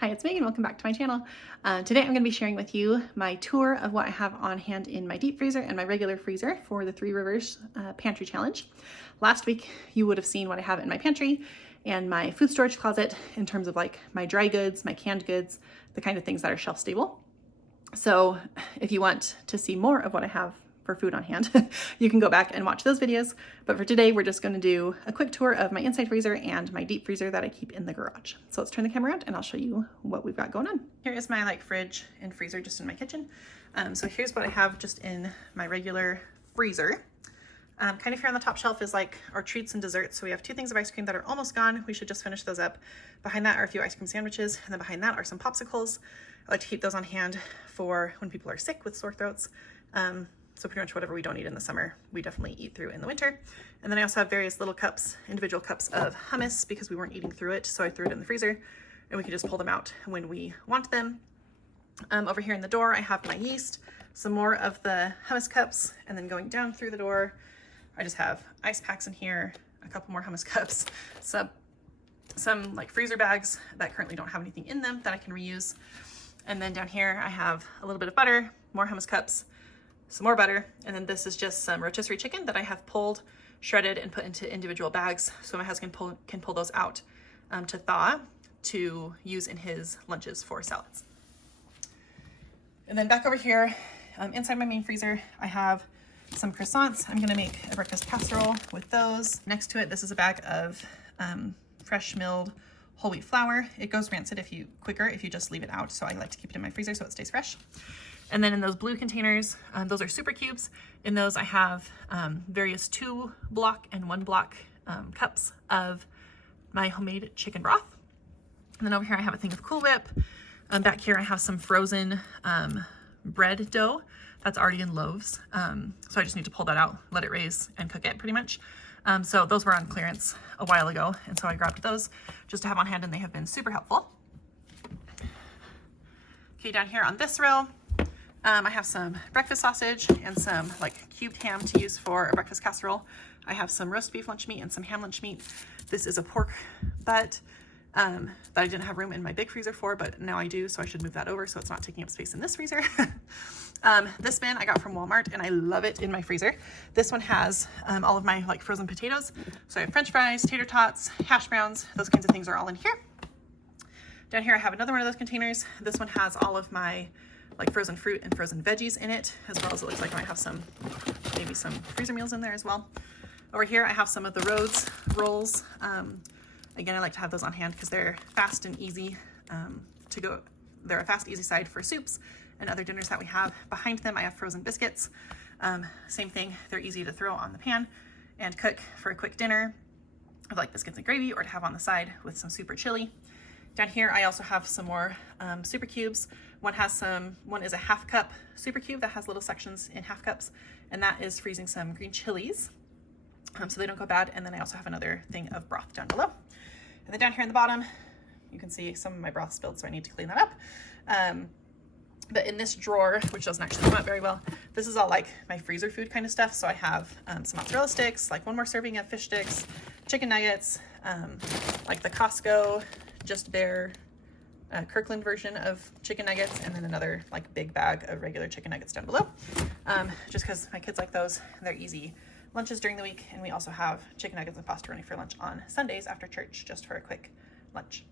Hi, it's Megan. Welcome back to my channel. Today I'm going to be sharing with you my tour of what I have on hand in my deep freezer and my regular freezer for the Three Rivers Pantry Challenge. Last week you would have seen what I have in my pantry and my food storage closet in terms of like my dry goods, my canned goods, the kind of things that are shelf stable. So if you want to see more of what I have for food on hand, you can go back and watch those videos. But for today, we're just going to do a quick tour of my inside freezer and my deep freezer that I keep in the garage. So let's turn the camera around and I'll show you what we've got going on. Here is my fridge and freezer just in my kitchen. So here's what I have just in my regular freezer. Kind of here on the top shelf is like our treats and desserts. So we have 2 things of ice cream that are almost gone. We should just finish those up. Behind that are a few ice cream sandwiches, and then behind that are some popsicles. I like to keep those on hand for when people are sick with sore throats. So pretty much whatever we don't eat in the summer, we definitely eat through in the winter. And then I also have various little cups, individual cups of hummus because we weren't eating through it. So I threw it in the freezer and we can just pull them out when we want them. Over here in the door, I have my yeast, some more of the hummus cups, and then going down through the door, I just have ice packs in here, a couple more hummus cups, some like freezer bags that currently don't have anything in them that I can reuse. And then down here, I have a little bit of butter, more hummus cups, some more butter, and then this is just some rotisserie chicken that I have pulled, shredded, and put into individual bags so my husband can pull those out to thaw to use in his lunches for salads. And then back over here, inside my main freezer, I have some croissants. I'm gonna make a breakfast casserole with those. Next to it, this is a bag of fresh milled whole wheat flour. It goes rancid quicker if you just leave it out, so I like to keep it in my freezer so it stays fresh. And then in those blue containers, those are super cubes. In those I have various 2 block and 1 block cups of my homemade chicken broth. And then over here I have a thing of Cool Whip. Back here I have some frozen bread dough that's already in loaves. So I just need to pull that out, let it raise, and cook it pretty much. So those were on clearance a while ago, and so I grabbed those just to have on hand, and they have been super helpful. Okay, down here on this row, I have some breakfast sausage and some cubed ham to use for a breakfast casserole. I have some roast beef lunch meat and some ham lunch meat. This is a pork butt that I didn't have room in my big freezer for, but now I do, so I should move that over so it's not taking up space in this freezer. This bin I got from Walmart and I love it in my freezer. This one has all of my frozen potatoes. So I have french fries, tater tots, hash browns, those kinds of things are all in here. Down here I have another one of those containers. This one has all of my frozen fruit and frozen veggies in it, as well as it looks like I might have maybe some freezer meals in there as well. Over here I have some of the Rhodes rolls. Again, I like to have those on hand because they're fast and easy to go. They're a fast, easy side for soups and other dinners that we have. Behind them I have frozen biscuits. Same thing, they're easy to throw on the pan and cook for a quick dinner of biscuits and gravy, or to have on the side with some super chili. Down here I also have some more super cubes. One is a 1/2 cup super cube that has little sections in 1/2 cups, and that is freezing some green chilies so they don't go bad. And then I also have another thing of broth down below. And then down here in the bottom, you can see some of my broth spilled, so I need to clean that up. But in this drawer, which doesn't actually come out very well, this is all my freezer food kind of stuff. So I have some mozzarella sticks, 1 more serving of fish sticks, chicken nuggets, the Costco Just Bare Kirkland version of chicken nuggets, and then another big bag of regular chicken nuggets down below. Just because my kids like those, they're easy lunches during the week, and we also have chicken nuggets and pasta running for lunch on Sundays after church, just for a quick lunch.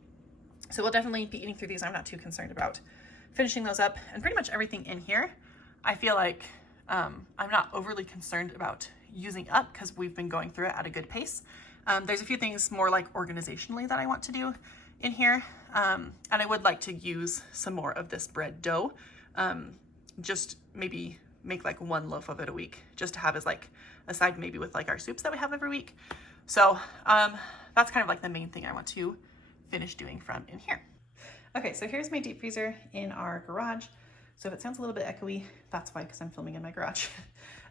So we'll definitely be eating through these. I'm not too concerned about finishing those up, and pretty much everything in here I feel like I'm not overly concerned about using up because we've been going through it at a good pace. There's a few things more organizationally that I want to do in here, and I would like to use some more of this bread dough, just maybe make 1 loaf of it a week, just to have as a side maybe with our soups that we have every week. So that's kind of the main thing I want to finish doing from in here. Okay, so here's my deep freezer in our garage. So if it sounds a little bit echoey, that's why, because I'm filming in my garage.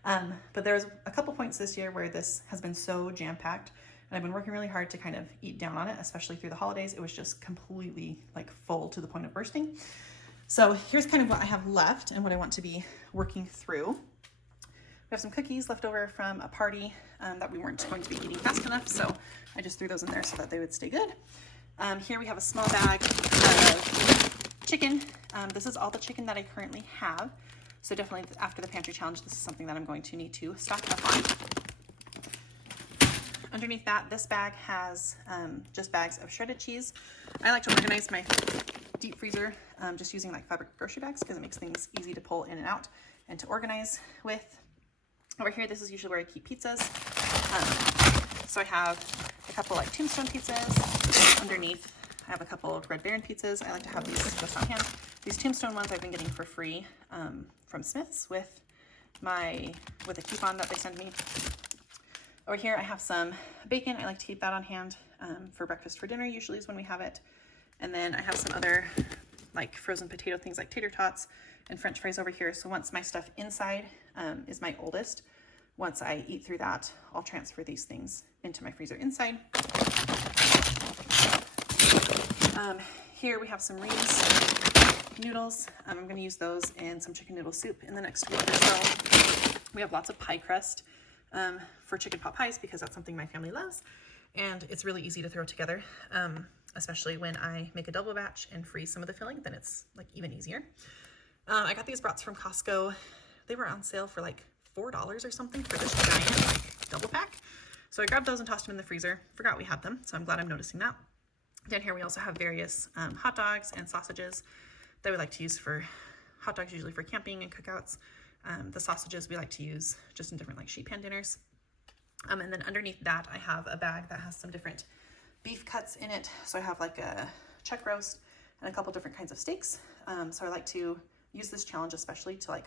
But there's a couple points this year where this has been so jam-packed, and I've been working really hard to kind of eat down on it, especially through the holidays. It was just completely full to the point of bursting. So here's kind of what I have left and what I want to be working through. We have some cookies left over from a party that we weren't going to be eating fast enough, so I just threw those in there so that they would stay good. Here we have a small bag of chicken. This is all the chicken that I currently have. So definitely after the pantry challenge, this is something that I'm going to need to stock up on. Underneath that, this bag has just bags of shredded cheese. I like to organize my deep freezer just using like fabric grocery bags because it makes things easy to pull in and out and to organize with. Over here, this is usually where I keep pizzas. So I have a couple like Tombstone pizzas. Underneath, I have a couple of Red Baron pizzas. I like to have these just on hand. These Tombstone ones I've been getting for free from Smith's with a coupon that they send me. Over here, I have some bacon. I like to keep that on hand for breakfast for dinner, usually is when we have it. And then I have some other like frozen potato things like tater tots and French fries over here. So once my stuff inside is my oldest, once I eat through that, I'll transfer these things into my freezer inside. Here we have some Reeves noodles. I'm going to use those in some chicken noodle soup in the next week or so. We have lots of pie crust for chicken pot pies because that's something my family loves, and it's really easy to throw together, especially when I make a double batch and freeze some of the filling, then it's like even easier. I got these brats from Costco. They were on sale for like $4 or something for this giant like double pack. So I grabbed those and tossed them in the freezer. Forgot we had them, so I'm glad I'm noticing that. Down here we also have various hot dogs and sausages that we like to use for hot dogs, usually for camping and cookouts. The sausages we like to use just in different like sheet pan dinners. And then underneath that I have a bag that has some different beef cuts in it. So I have like a chuck roast and a couple different kinds of steaks. So I like to use this challenge especially to like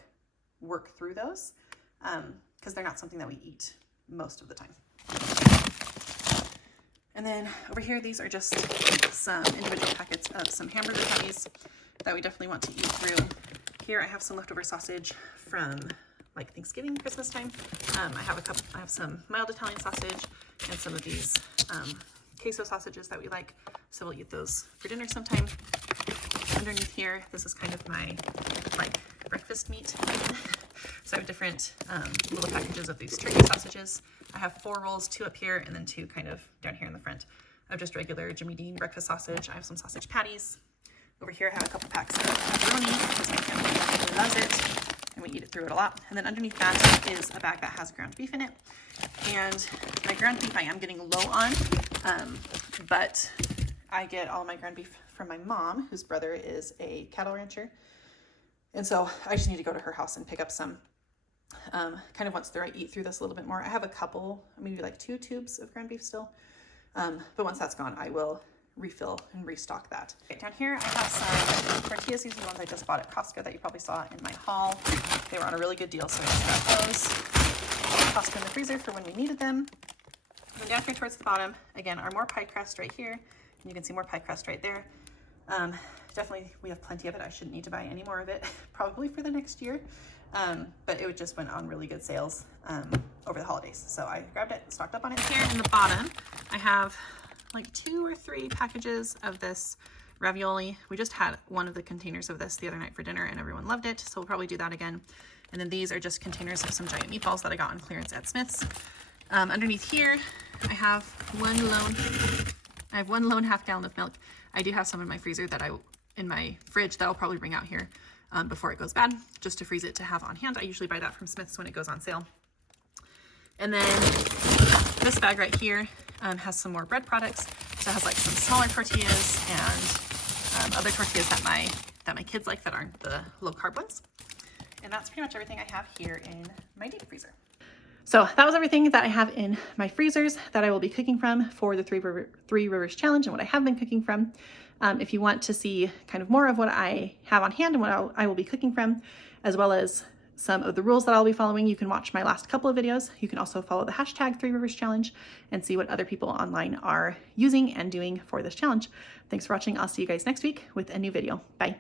work through those because they're not something that we eat most of the time. And then over here, these are just some individual packets of some hamburger patties that we definitely want to eat through. Here I have some leftover sausage from like Thanksgiving, Christmas time. I have some mild Italian sausage and some of these queso sausages that we like. So we'll eat those for dinner sometime. Underneath here, this is kind of my like breakfast meat. So I have different little packages of these turkey sausages. I have 4 rolls, 2 up here, and then 2 kind of down here in the front of just regular Jimmy Dean breakfast sausage. I have some sausage patties. Over here I have a couple packs of Meroni because my family really loves it, and we eat it through it a lot. And then underneath that is a bag that has ground beef in it. And my ground beef I am getting low on, but I get all my ground beef from my mom, whose brother is a cattle rancher. And so I just need to go to her house and pick up some. Kind of once I eat through this a little bit more. I have a couple, maybe like 2 tubes of ground beef still. But once that's gone, I will refill and restock that. Okay, down here I have some tortillas. These are the ones I just bought at Costco that you probably saw in my haul. They were on a really good deal, so I just grabbed those. Tossed them in the freezer for when we needed them. And then down here towards the bottom, again, are more pie crust right here. And you can see more pie crust right there. Definitely, we have plenty of it. I shouldn't need to buy any more of it, probably for the next year. But it just went on really good sales over the holidays. So I grabbed it, stocked up on it. Here in the bottom, I have like 2 or 3 packages of this ravioli. We just had one of the containers of this the other night for dinner and everyone loved it. So we'll probably do that again. And then these are just containers of some giant meatballs that I got on clearance at Smith's. Underneath here, I have one lone half gallon of milk. I do have some in my freezer in my fridge that I'll probably bring out here before it goes bad, just to freeze it to have on hand. I usually buy that from Smith's when it goes on sale. And then this bag right here has some more bread products. So it has like some smaller tortillas and other tortillas that my kids like that aren't the low carb ones. And that's pretty much everything I have here in my deep freezer. So that was everything that I have in my freezers that I will be cooking from for the Three Rivers Challenge and what I have been cooking from. If you want to see kind of more of what I have on hand and what I will be cooking from, as well as some of the rules that I'll be following, you can watch my last couple of videos. You can also follow the hashtag 3 Rivers Challenge and see what other people online are using and doing for this challenge. Thanks for watching. I'll see you guys next week with a new video. Bye.